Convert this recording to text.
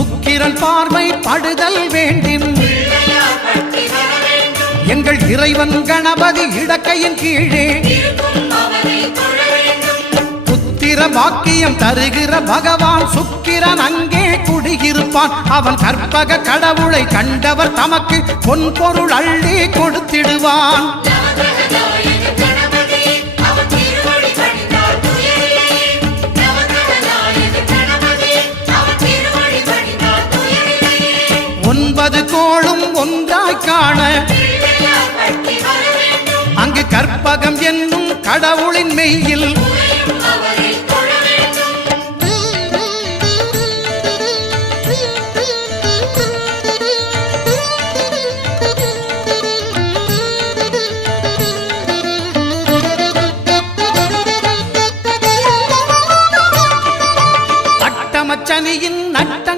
சுக்கிரன் பார்வை படுதல் வேண்டும் எங்கள் இறைவன் கணபதி இடக்கையின் கீழே. புத்திர பாக்கியம் தருகிற பகவான் சுக்கிரன் அங்கே குடியிருப்பான். அவன் கற்பக கடவுளை கண்டவர் தமக்கு பொன் பொருள் அள்ளி கொடுத்திடுவான். வந்தாய் காண. அங்கு கற்பகம் என்னும் கடவுளின் மெய்யில். அட்டமச்சனியின் நட்டங்கள்